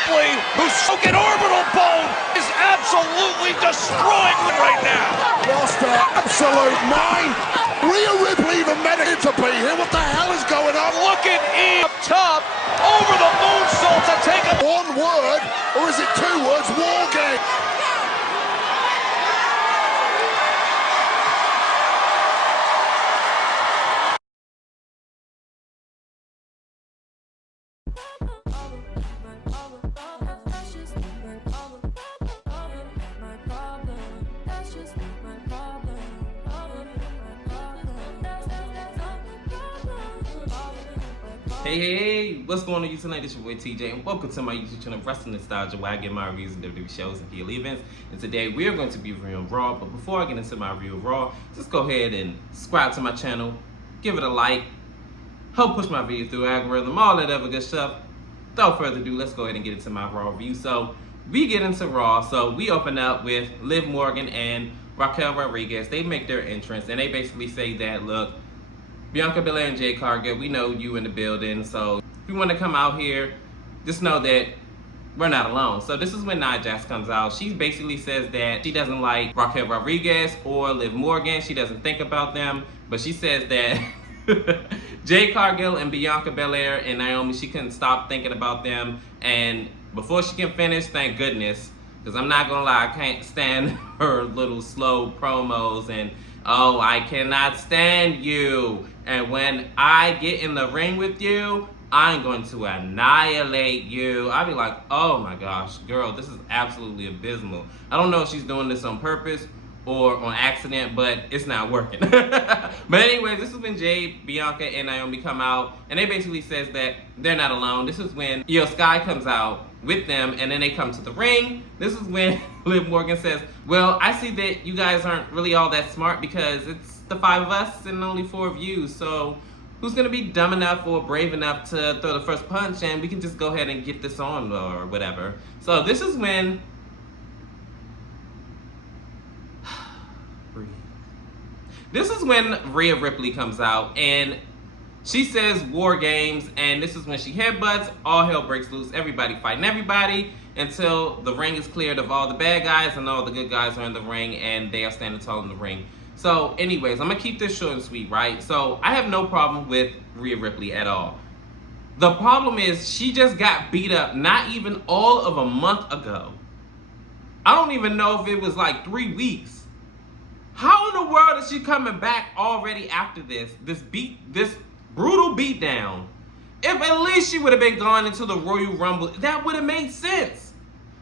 Ripley, who's soaking orbital bone, is absolutely destroying them right now. Lost her absolute mind. Rhea Ripley even managed to beat him. What the hell is going on? Look at E up top, over the moonsault to take a... One word, or is it two words? War game. Hey, what's going on YouTube tonight? It's your boy TJ and welcome to my YouTube channel Wrestling Nostalgia, where I get my reviews of WWE shows and daily events. And today we are going to be reviewing Raw, but before I get into my review of Raw, just go ahead and subscribe to my channel, give it a like, help push my video through algorithm, all that other good stuff. Without further ado, let's go ahead and get into my Raw review. So we get into Raw, so we open up with Liv Morgan and Raquel Rodriguez. They make their entrance and they basically say that, look, Bianca Belair and Jade Cargill, we know you in the building, so if you want to come out here, just know that we're not alone. So this is when Nia Jax comes out. She basically says that she doesn't like Raquel Rodriguez or Liv Morgan. She doesn't think about them, but she says that Jade Cargill and Bianca Belair and Naomi, she couldn't stop thinking about them. And before she can finish, thank goodness, because I'm not gonna lie, I can't stand her little slow promos and, oh, I cannot stand you. And when I get in the ring with you, I'm going to annihilate you. I'll be like, oh my gosh, girl, this is absolutely abysmal. I don't know if she's doing this on purpose or on accident, but it's not working. But anyways, this is when Jade, Bianca, and Naomi come out, and they basically says that they're not alone. This is when Io Sky comes out with them, and then they come to the ring. This is when Liv Morgan says, well, I see that you guys aren't really all that smart because it's the 5 of us and only 4 of you, so who's gonna be dumb enough or brave enough to throw the first punch and we can just go ahead and get this on or whatever. So this is when Rhea Ripley comes out and she says war games, and this is when she headbutts, all hell breaks loose, everybody fighting everybody until the ring is cleared of all the bad guys and all the good guys are in the ring and they are standing tall in the ring. So anyways, I'm gonna keep this short and sweet, right? So I have no problem with Rhea Ripley at all. The problem is she just got beat up not even all of a month ago. I don't even know if it was like 3 weeks. How in the world is she coming back already after this brutal beatdown? If at least she would have been gone into the Royal Rumble, that would have made sense.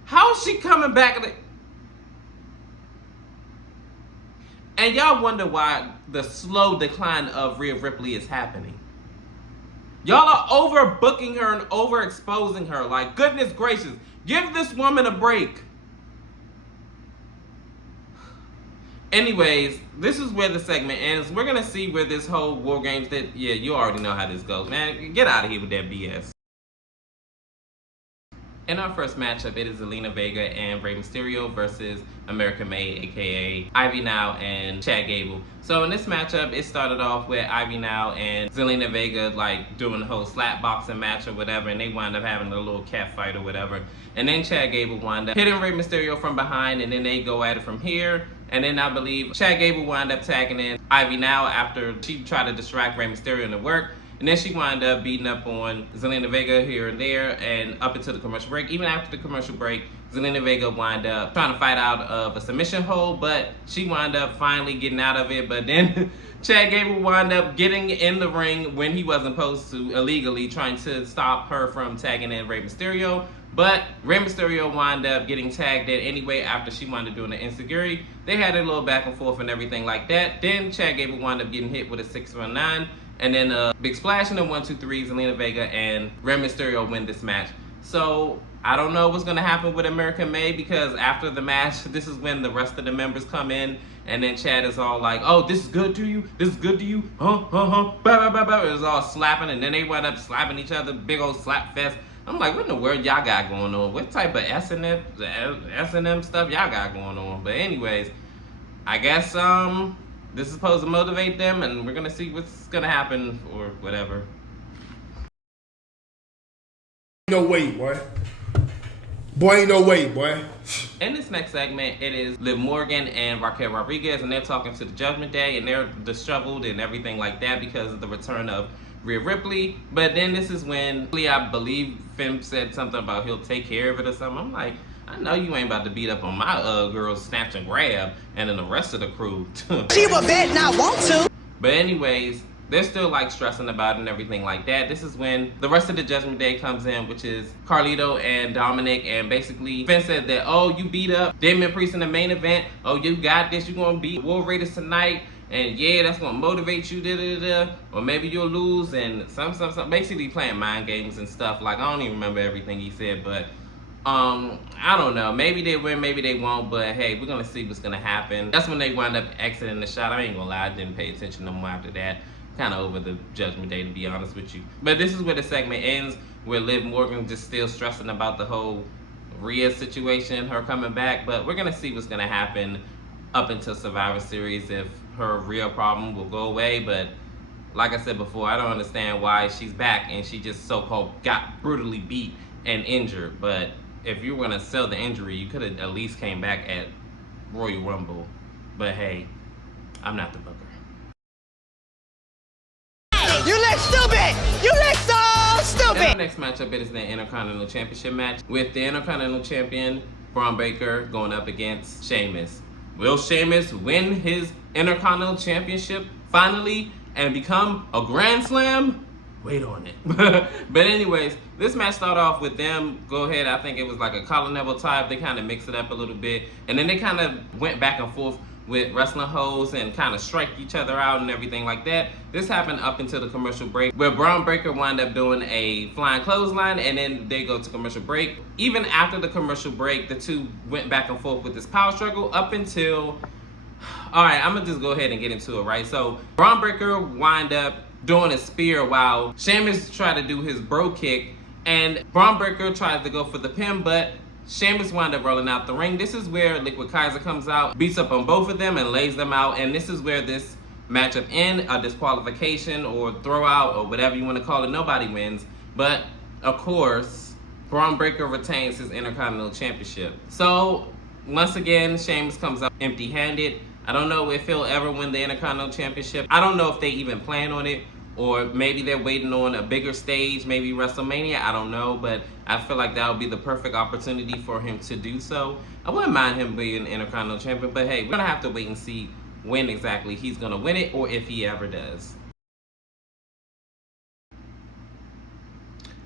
How is she coming back? And y'all wonder why the slow decline of Rhea Ripley is happening. Y'all are overbooking her and overexposing her. Like, goodness gracious, give this woman a break. Anyways, this is where the segment ends. We're gonna see where this whole War Games that, yeah, you already know how this goes, man. Get out of here with that BS. In our first matchup, it is Zelina Vega and Rey Mysterio versus American May, aka Ivy Now and Chad Gable. So in this matchup, it started off with Ivy Now and Zelina Vega like doing the whole slap boxing match or whatever, and they wind up having a little cat fight or whatever. And then Chad Gable wind up hitting Rey Mysterio from behind, and then they go at it from here. And then I believe Chad Gable wind up tagging in Ivy Now after she tried to distract Rey Mysterio in the work. And then she wound up beating up on Zelina Vega here and there and up until the commercial break. Even after the commercial break, Zelina Vega wound up trying to fight out of a submission hold, but she wound up finally getting out of it. But then Chad Gable wound up getting in the ring when he wasn't supposed to, illegally trying to stop her from tagging in Rey Mysterio. But Rey Mysterio wound up getting tagged in anyway after she wound up doing the insecurity. They had a little back and forth and everything like that. Then Chad Gable wound up getting hit with a 619. And then a big splash and a 1-2-3, Zelina Vega and Rey Mysterio win this match. So I don't know what's gonna happen with American May, because after the match, this is when the rest of the members come in, and then Chad is all like, "Oh, this is good to you. This is good to you. Huh, huh, huh." Bah, bah, bah, bah. It was all slapping, and then they wound up slapping each other, big old slap fest. I'm like, what in the world y'all got going on? What type of S&M stuff y'all got going on? But anyways, I guess this is supposed to motivate them, and we're gonna see what's gonna happen or whatever. No way, boy. Boy, ain't no way, boy. In this next segment, it is Liv Morgan and Raquel Rodriguez, and they're talking to the Judgment Day, and they're disheveled and everything like that because of the return of Rhea Ripley. But then this is when I believe Finn said something about he'll take care of it or something. I'm like, I know you ain't about to beat up on my girls snatch and grab, and then the rest of the crew. She would bet not want to. But anyways, they're still like stressing about it and everything like that. This is when the rest of the Judgment Day comes in, which is Carlito and Dominic, and basically Finn said that, oh, you beat up Damien Priest in the main event. Oh, you got this. You're gonna beat War Raiders tonight, and yeah, that's gonna motivate you. Or maybe you'll lose, and some. Basically playing mind games and stuff. Like, I don't even remember everything he said, but I don't know. Maybe they win, maybe they won't, but hey, we're gonna see what's gonna happen. That's when they wind up exiting the shot. I ain't gonna lie, I didn't pay attention no more after that. Kind of over the Judgment Day, to be honest with you. But this is where the segment ends, where Liv Morgan just still stressing about the whole Rhea situation, her coming back. But we're gonna see what's gonna happen up until Survivor Series, if her real problem will go away. But like I said before, I don't understand why she's back and she just so-called got brutally beat and injured. But if you were gonna sell the injury, you could have at least came back at Royal Rumble. But hey, I'm not the booker. You look stupid! You look so stupid! Now, the next matchup, it is the Intercontinental Championship match with the Intercontinental Champion Braun Breaker going up against Sheamus. Will Sheamus win his Intercontinental Championship finally and become a Grand Slam? Wait on it. But anyways, this match started off with them go ahead. I think it was like a collar level type. They kind of mixed it up a little bit, and then they kind of went back and forth with wrestling hoes and kind of strike each other out and everything like that. This happened up until the commercial break, where Braun Breaker wound up doing a flying clothesline, and then they go to commercial break. Even after the commercial break, the two went back and forth with this power struggle up until... Alright, I'm gonna just go ahead and get into it, right? So, Braun Breaker wind up doing a spear while Sheamus tried to do his bro kick, and Braun Breaker tries to go for the pin, but Sheamus wound up rolling out the ring. This is where Liquid Kaiser comes out, beats up on both of them, and lays them out. And this is where this matchup ends, a disqualification or throw out or whatever you want to call it. Nobody wins. But, of course, Braun Breaker retains his Intercontinental Championship. So, once again, Sheamus comes out empty-handed. I don't know if he'll ever win the Intercontinental Championship. I don't know if they even plan on it, or maybe they're waiting on a bigger stage, maybe WrestleMania, I don't know, but I feel like that would be the perfect opportunity for him to do so. I wouldn't mind him being Intercontinental Champion, but hey, we're gonna have to wait and see when exactly he's gonna win it, or if he ever does.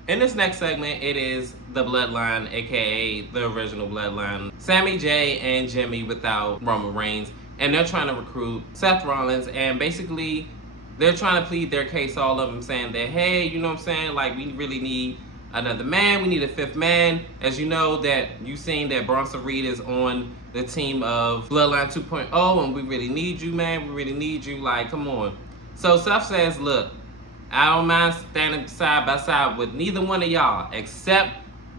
In this next segment, it is the Bloodline, aka the original Bloodline. Sami J and Jimmy without Roman Reigns, and they're trying to recruit Seth Rollins, and basically they're trying to plead their case, all of them saying that, hey, you know what I'm saying, like, we really need another man, we need a fifth man. As you know, that you've seen that Bronson Reed is on the team of Bloodline 2.0, and we really need you, man, we really need you, like, come on. So Seth says, look, I don't mind standing side by side with neither one of y'all except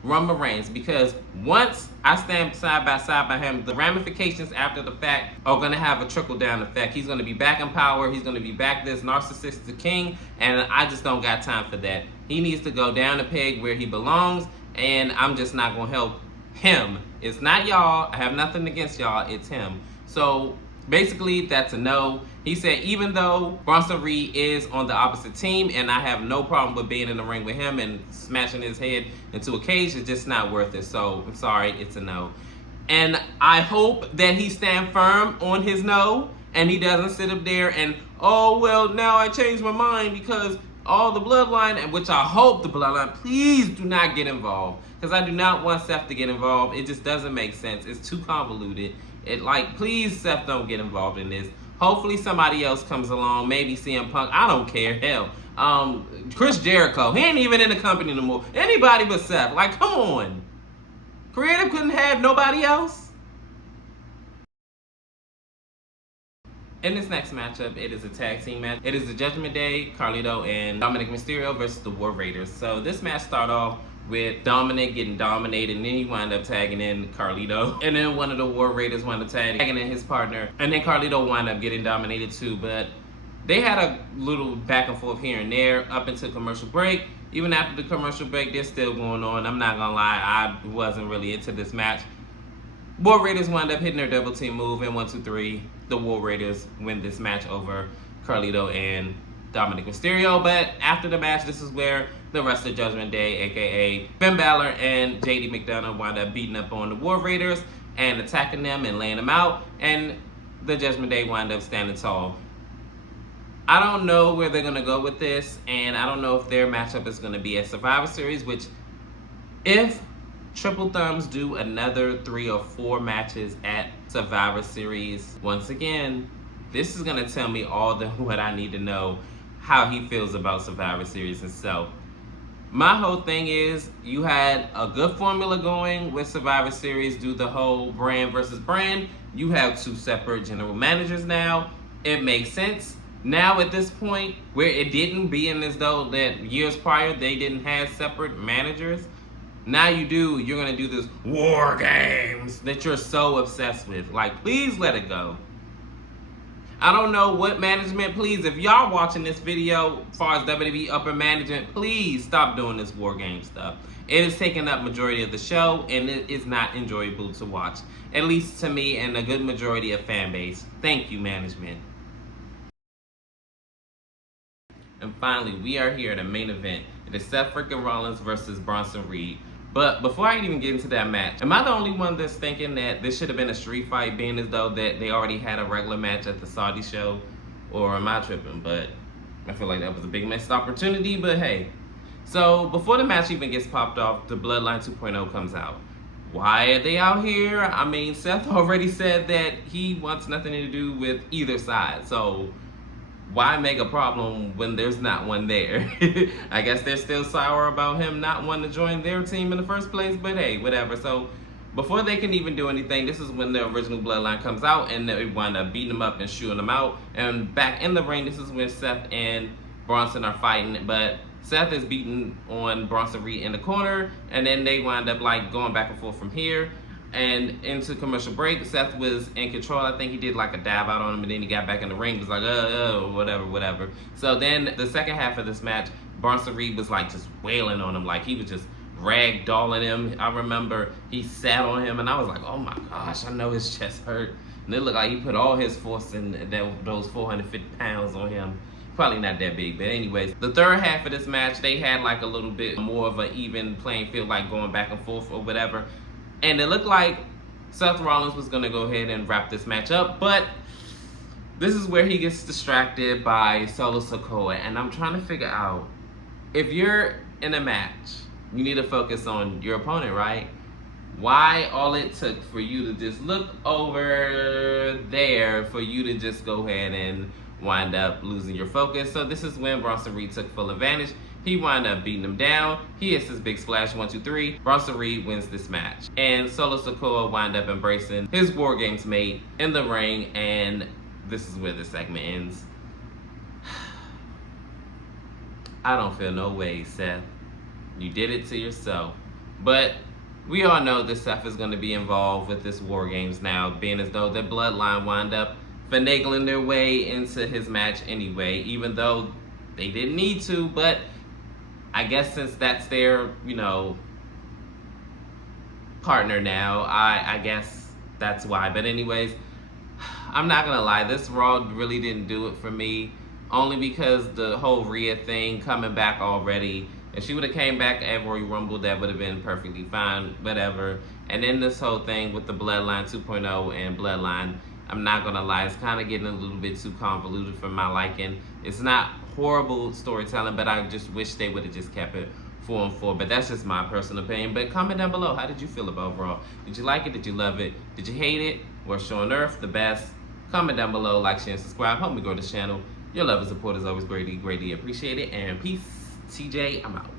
Roman Reigns, because once I stand side by side by him, the ramifications after the fact are going to have a trickle-down effect. He's going to be back in power. He's going to be back this narcissistic king, and I just don't got time for that. He needs to go down the peg where he belongs, and I'm just not going to help him. It's not y'all. I have nothing against y'all. It's him. So basically, that's a no. He said even though Bronson Reed is on the opposite team, and I have no problem with being in the ring with him and smashing his head into a cage, it's just not worth it. So I'm sorry, it's a no. And I hope that he stand firm on his no, and he doesn't sit up there and, oh, well, now I changed my mind because all the Bloodline, and which I hope the Bloodline, please do not get involved, because I do not want Seth to get involved. It just doesn't make sense. It's too convoluted. Please, Seth, don't get involved in this. Hopefully somebody else comes along, maybe CM Punk. I don't care. Hell, Chris Jericho. He ain't even in the company anymore. Anybody but Seth. Like, come on. Creative couldn't have nobody else. In this next matchup, it is a tag team match. It is the Judgment Day, Carlito and Dominic Mysterio versus the War Raiders. So this match started off with Dominic getting dominated, and then he wound up tagging in Carlito. And then one of the War Raiders wound up tagging in his partner. And then Carlito wound up getting dominated too. But they had a little back and forth here and there up until commercial break. Even after the commercial break, they're still going on. I'm not gonna lie, I wasn't really into this match. War Raiders wound up hitting their double team move in 1, 2, 3. The War Raiders win this match over Carlito and Dominic Mysterio. But after the match, this is where the rest of Judgment Day, aka Finn Balor and JD McDonough, wound up beating up on the War Raiders and attacking them and laying them out. And the Judgment Day wound up standing tall. I don't know where they're going to go with this, and I don't know if their matchup is going to be at Survivor Series, which if Triple Thumbs do another 3 or 4 matches at Survivor Series, once again, this is going to tell me all what I need to know, how he feels about Survivor Series himself. My whole thing is, you had a good formula going with Survivor Series, do the whole brand versus brand. You have 2 separate general managers now. It makes sense. Now at this point, where it didn't being as though that years prior they didn't have separate managers, now you do, you're gonna do this War Games that you're so obsessed with. Like, please let it go. I don't know what management, please, if y'all watching this video, as far as WWE upper management, please stop doing this War Game stuff. It is taking up majority of the show, and it is not enjoyable to watch. At least to me and a good majority of fan base. Thank you, management. And finally, we are here at a main event. It is Seth freaking Rollins versus Bronson Reed. But before I even get into that match, am I the only one that's thinking that this should have been a street fight, being as though that they already had a regular match at the Saudi show? Or am I tripping? But I feel like that was a big missed opportunity, but hey. So before the match even gets popped off, the Bloodline 2.0 comes out. Why are they out here? I mean, Seth already said that he wants nothing to do with either side. So why make a problem when there's not one there? I guess they're still sour about him not wanting to join their team in the first place, but hey, whatever. So before they can even do anything, this is when the original Bloodline comes out and they wind up beating them up and shooting them out. And back in the ring, this is when Seth and Bronson are fighting, but Seth is beating on Bronson Reed in the corner, and then they wind up like going back and forth from here. And into commercial break, Seth was in control. I think he did like a dive out on him, and then he got back in the ring. He was like, whatever. So then the second half of this match, Bronson Reed was like just wailing on him. Like he was just ragdolling him. I remember he sat on him, and I was like, oh my gosh, I know his chest hurt. And it looked like he put all his force in those 450 pounds on him. Probably not that big, but anyways. The third half of this match, they had like a little bit more of an even playing field, like going back and forth or whatever. And it looked like Seth Rollins was going to go ahead and wrap this match up, but this is where he gets distracted by Solo Sikoa. And I'm trying to figure out, if you're in a match, you need to focus on your opponent, right? Why all it took for you to just look over there for you to just go ahead and wind up losing your focus? So this is when Bronson Reed took full advantage. He wound up beating him down. He hits his big splash, 1, 2, 3. Bronson Reed wins this match. And Solo Sikoa wound up embracing his War Games mate in the ring, and this is where the segment ends. I don't feel no way, Seth. You did it to yourself. But we all know that Seth is going to be involved with this War Games now, being as though the Bloodline wound up finagling their way into his match anyway, even though they didn't need to. But I guess since that's their, partner now, I guess that's why. But anyways, I'm not gonna lie, this Raw really didn't do it for me, only because the whole Rhea thing coming back already. If she would have came back at Royal Rumble, that would have been perfectly fine, whatever. And then this whole thing with the Bloodline 2.0 and Bloodline, I'm not gonna lie, it's kind of getting a little bit too convoluted for my liking. It's not horrible storytelling, but I just wish they would have just kept it 4 and 4. But that's just my personal opinion. But comment down below, how did you feel about Raw? Did you like it? Did you love it? Did you hate it? Worst show on earth? The best? Comment down below, like, share, and subscribe. Help me grow this channel. Your love and support is always greatly appreciated. And peace. TJ, I'm out.